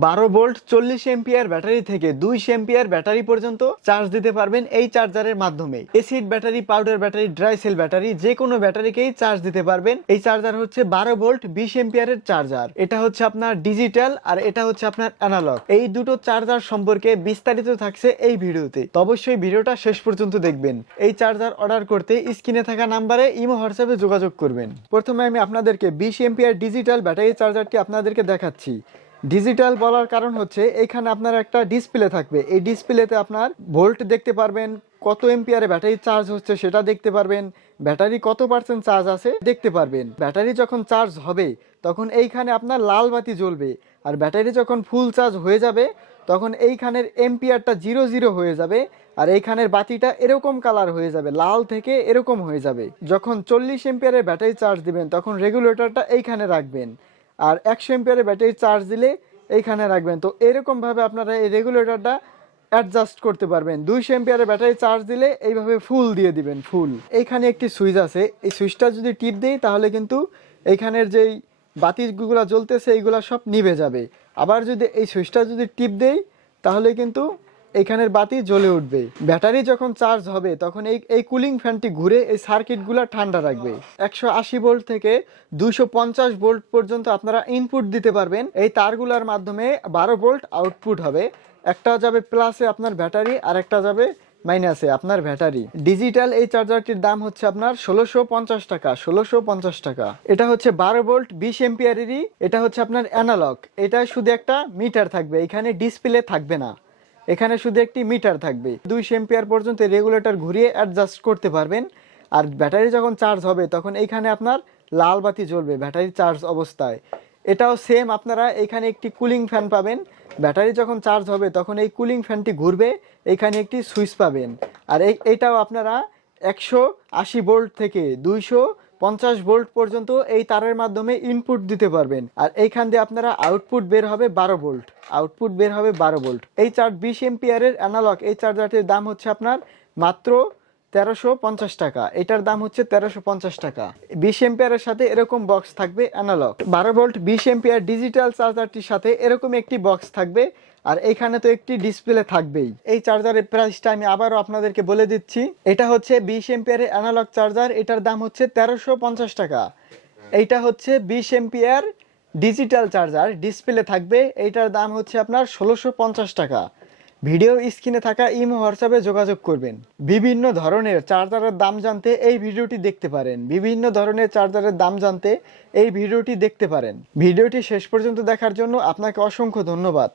12 volt 40 ampere battery থেকে 200 ampere battery পর্যন্ত charge দিতে পারবেন এই চার্জারের মাধ্যমে। Acid battery, powder battery, dry sell battery, যে কোনো ব্যাটারিকেই চার্জ দিতে পারবেন। এই চার্জার হচ্ছে 12 ভোল্ট 20 এম্পিয়ারের চার্জার। এটা হচ্ছে আপনার ডিজিটাল আর এটা হচ্ছে আপনার অ্যানালগ। এই দুটো চার্জার সম্পর্কে বিস্তারিত থাকছে এই ভিডিওতে, তো অবশ্যই ভিডিওটা শেষ পর্যন্ত দেখবেন। এই চার্জার অর্ডার করতে স্ক্রিনে থাকা নাম্বারে ইমো হোয়াটসঅ্যাপে যোগাযোগ করবেন। প্রথমে আমি আপনাদেরকে 20 এম্পিয়ার ডিজিটাল ব্যাটারি চার্জারটি আপনাদেরকে দেখাচ্ছি। ডিজিটাল বলার কারণ হচ্ছে এখানে আপনার একটা ডিসপ্লে থাকবে। এই ডিসপ্লেতে আপনার ভোল্ট দেখতে পারবেন, কত এম্পিয়ারে ব্যাটারি চার্জ হচ্ছে সেটা দেখতে পারবেন, ব্যাটারি কত পার্সেন্ট চার্জ আছে দেখতে পারবেন। ব্যাটারি যখন চার্জ হবে তখন এইখানে আপনার লাল বাতি জ্বলবে, আর ব্যাটারি যখন ফুল চার্জ হয়ে যাবে তখন এইখানের এম্পিয়ারটা 0 হয়ে যাবে, আর এইখানের বাতিটা এরকম কালার হয়ে যাবে, লাল থেকে এরকম হয়ে যাবে। যখন 40 এম্পিয়ারের ব্যাটারি চার্জ দিবেন তখন রেগুলেটরটা এইখানে রাখবেন, আর 100 এম্পিয়ারের ব্যাটারি চার্জ দিলে এইখানে রাখবেন। তো এরকমভাবে আপনারা এই রেগুলেটরটা অ্যাডজাস্ট করতে পারবেন। 200 এম্পিয়ারের ব্যাটারি চার্জ দিলে এইভাবে ফুল দিয়ে দিবেন, ফুল। এইখানে একটি সুইচ আছে, এই সুইচটা যদি টিপ দেই তাহলে কিন্তু এইখানের যেই বাতিগুলো জ্বলতেছে এইগুলো সব নিভে যাবে। আবার যদি এই সুইচটা যদি টিপ দেই তাহলে কিন্তু এইখানের বাতি জ্বলে উঠবে। ব্যাটারি যখন চার্জ হবে তখন এই কুলিং ফ্যানটি ঘুরে এই সার্কিটগুলো ঠান্ডা রাখবে। 180 ভোল্ট থেকে 250 ভোল্ট পর্যন্ত আপনারা ইনপুট দিতে পারবেন। এই তারগুলোর মাধ্যমে 12 ভোল্ট আউটপুট হবে। একটা যাবে প্লাসে আপনার ব্যাটারি, আর একটা যাবে মাইনাসে আপনার ব্যাটারি। ডিজিটাল এই চার্জারটির দাম হচ্ছে আপনার 1650 টাকা, 1650 টাকা। এটা হচ্ছে 12 ভোল্ট 20 এম্পিয়ারেরই। এটা হচ্ছে আপনার অ্যানালগ। এটা শুধু একটা মিটার থাকবে, এখানে ডিসপ্লে থাকবে না, এখানে শুধু একটি মিটার থাকবে। 200 এম্পিয়ার পর্যন্ত রেগুলেটর ঘুরিয়ে অ্যাডজাস্ট করতে পারবেন। আর ব্যাটারি যখন চার্জ হবে তখন এইখানে আপনার লাল বাতি জ্বলবে ব্যাটারি চার্জ অবস্থায়। এটাও সেম, আপনারা এখানে একটি কুলিং ফ্যান পাবেন। ব্যাটারি যখন চার্জ হবে তখন এই কুলিং ফ্যানটি ঘুরবে, এখানে একটি সুইচ পাবেন। আর এইটাও আপনারা 180 ভোল্ট থেকে 250 ভোল্ট পর্যন্ত এই তারের মাধ্যমে ইনপুট দিতে পারবেন। আর এইখান দিয়ে আপনারা আউটপুট বের হবে 12 ভোল্ট, আউটপুট বের হবে 12 ভোল্ট। এই 20 এম্পিয়ারের অ্যানালগ এই চার্জারটির দাম হচ্ছে আপনার মাত্র 1350 টাকা। এটার দাম হচ্ছে 1350 টাকা। 20 এম্পিয়ারের সাথে এরকম বক্স থাকবে অ্যানালগ। 12 ভোল্ট 20 এম্পিয়ার ডিজিটাল চার্জারটির সাথে এরকম একটি বক্স থাকবে, আর এইখানে তো একটি ডিসপ্লে থাকবেই। এই চার্জারের প্রাইসটা আমি আবারও আপনাদেরকে বলে দিচ্ছি। এটা হচ্ছে 20 এম্পিয়ারের অ্যানালগ চার্জার, এটার দাম হচ্ছে 1350 টাকা। এইটা হচ্ছে 20 এম্পিয়ার ডিজিটাল চার্জার, ডিসপ্লে থাকবে, এইটার দাম হচ্ছে আপনার 1650 টাকা। ভিডিও স্ক্রিনে থাকা ইমো হোয়াটসঅ্যাপে যোগাযোগ করবেন। বিভিন্ন ধরনের চার্জারের দাম জানতে এই ভিডিওটি দেখতে পারেন, বিভিন্ন ধরনের চার্জারের দাম জানতে এই ভিডিওটি দেখতে পারেন। ভিডিওটি শেষ পর্যন্ত দেখার জন্য আপনাকে অসংখ্য ধন্যবাদ।